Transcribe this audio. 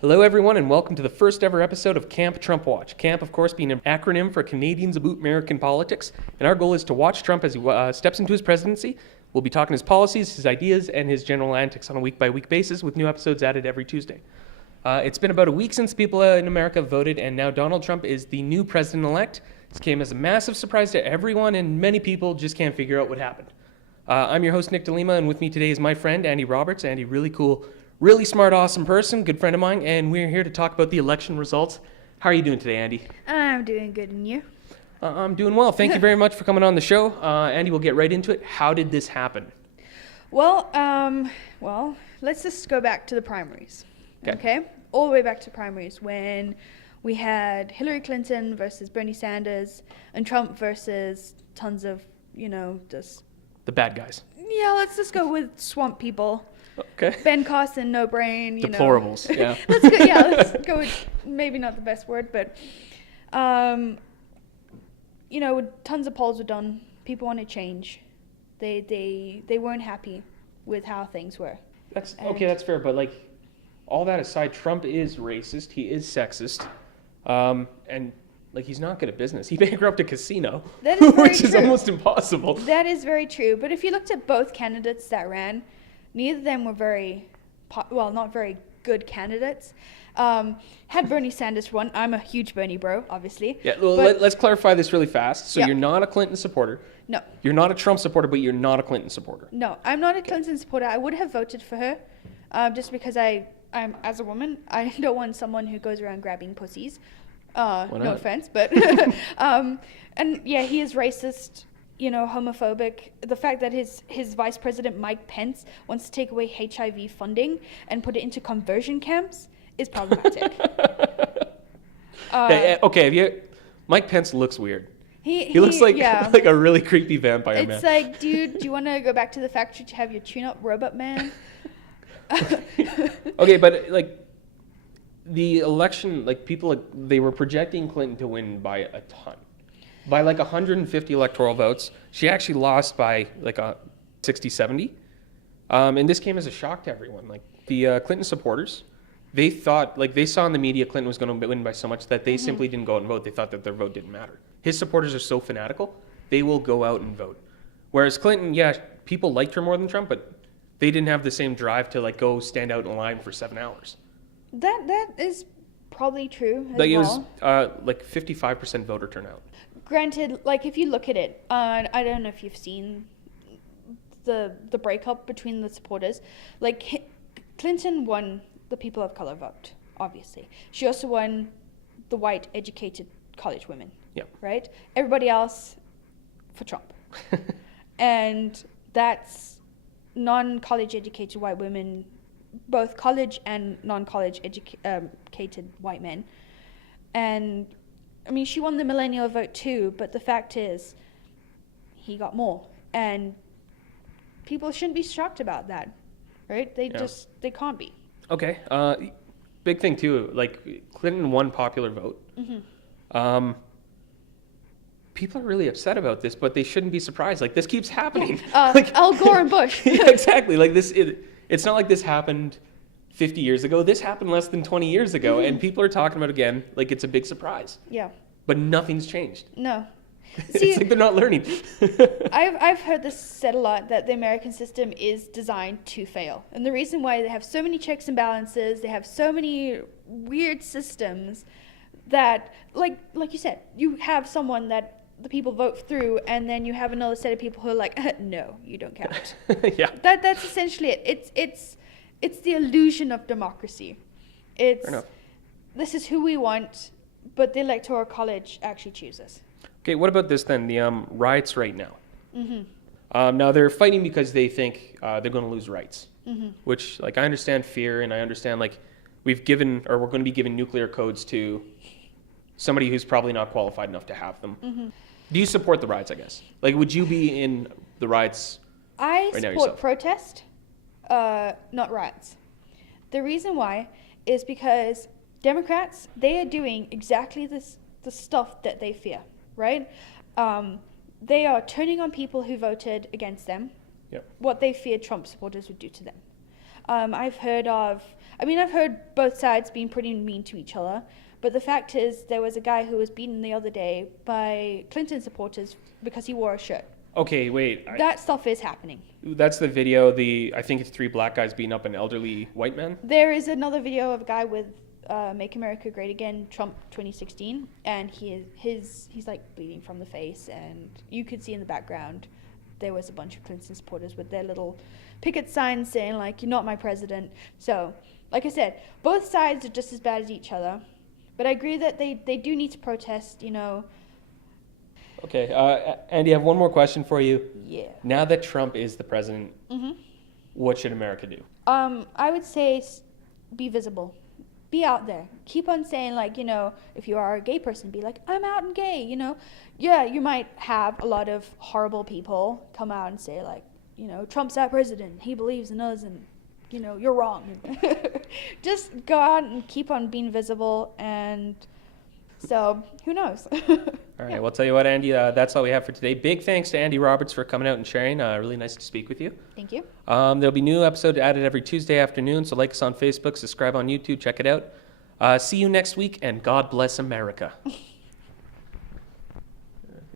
Hello, everyone, and welcome to the first ever episode of Camp Trump Watch. Camp, of course, being an acronym for Canadians About American Politics. And our goal is to watch Trump as he steps into his presidency. We'll be talking his policies, his ideas, and his general antics on a week-by-week basis with new episodes added every Tuesday. It's been about a week since people in America voted, and now Donald Trump is the new president-elect. This came as a massive surprise to everyone, and many people just can't figure out what happened. I'm your host, Nick DeLima, and with me today is my friend, Andy Roberts. Andy, really cool, really smart, awesome person, good friend of mine, and we're here to talk about the election results. How are you doing today, Andy? I'm doing good, and you? I'm doing well. Thank you very much for coming on the show. Andy, we'll get right into it. How did this happen? Well, let's just go back to the primaries. Okay? All the way back to primaries when we had Hillary Clinton versus Bernie Sanders and Trump versus tons of, just... The bad guys. Yeah, let's just go with swamp people. Okay. Ben Carson, no brain, Deplorables, yeah. let's go with maybe not the best word, but, tons of polls were done. People want to change. They weren't happy with how things were. That's fair, but all that aside, Trump is racist, he is sexist, and he's not good at business. He bankrupted a casino, that is which true. is almost impossible. That is very true. But if you looked at both candidates that ran, neither of them were not very good candidates. Had Bernie Sanders won, I'm a huge Bernie bro, obviously. Yeah, well, let's clarify this really fast. So You're not a Clinton supporter. No. You're not a Trump supporter, but you're not a Clinton supporter. No, I'm not a Clinton supporter. I would have voted for her, just because I'm as a woman, I don't want someone who goes around grabbing pussies. No offense, but and yeah, he is racist, homophobic. The fact that his vice president Mike Pence wants to take away HIV funding and put it into conversion camps is problematic. Mike Pence looks weird. He looks like a really creepy vampire man. It's like, dude, do you want to go back to the factory to have your tune-up robot man? Okay, but the election, people, they were projecting Clinton to win by a ton. By 150 electoral votes. She actually lost by 60, 70. And this came as a shock to everyone. The Clinton supporters, they thought, they saw in the media Clinton was going to win by so much that they simply didn't go out and vote. They thought that their vote didn't matter. His supporters are so fanatical, they will go out and vote. Whereas Clinton, people liked her more than Trump, but they didn't have the same drive to go stand out in line for 7 hours. That is probably true as It well. was 55% voter turnout. Granted, if you look at it, I don't know if you've seen the breakup between the supporters. Clinton won the people of color vote, obviously. She also won the white, educated college women. Yeah. Right? Everybody else for Trump. And that's non-college educated white women, both college and non-college educated white men. And she won the millennial vote too, but the fact is he got more, and people shouldn't be shocked about that, right? They can't be. Okay. Big thing too, Clinton won popular vote. People are really upset about this, but they shouldn't be surprised. This keeps happening. Al Gore and Bush. Yeah, exactly. It's not like this happened 50 years ago. This happened less than 20 years ago, and people are talking about it again it's a big surprise. Yeah. But nothing's changed. No. See, it's they're not learning. I've heard this said a lot, that the American system is designed to fail. And the reason why they have so many checks and balances, they have so many weird systems that, like you said, you have someone that the people vote through, and then you have another set of people who are like, no, you don't count. Yeah. That's essentially it. It's the illusion of democracy. Fair enough. This is who we want, but the Electoral College actually chooses. Okay, what about this then? The riots right now. Now they're fighting because they think they're going to lose rights, which I understand fear, and I understand we're going to be giving nuclear codes to somebody who's probably not qualified enough to have them. Do you support the riots, I guess? Would you be in the riots I right now support yourself? protest, not riots. The reason why is because Democrats, they are doing exactly the stuff that they fear, right? They are turning on people who voted against them, Yep. what they feared Trump supporters would do to them. I've heard both sides being pretty mean to each other. But the fact is, there was a guy who was beaten the other day by Clinton supporters because he wore a shirt. Okay, wait. That stuff is happening. That's the video. I think it's 3 black guys beating up an elderly white man. There is another video of a guy with "Make America Great Again" Trump 2016, and he's like bleeding from the face, and you could see in the background there was a bunch of Clinton supporters with their little picket signs saying like, "You're not my president." So, like I said, both sides are just as bad as each other, but I agree that they do need to protest. Okay, Andy, I have one more question for you. Yeah. Now that Trump is the president, what should America do? I would say be visible. Be out there. Keep on saying, like, if you are a gay person, be like, I'm out and gay, Yeah, you might have a lot of horrible people come out and say, like, Trump's our president. He believes in us and, you're wrong. Just go out and keep on being visible, and so who knows? All right, well, I'll tell you what, Andy, that's all we have for today. Big thanks to Andy Roberts for coming out and sharing. Really nice to speak with you. Thank you. There'll be new episodes added every Tuesday afternoon, so like us on Facebook, subscribe on YouTube, check it out. See you next week, and God bless America.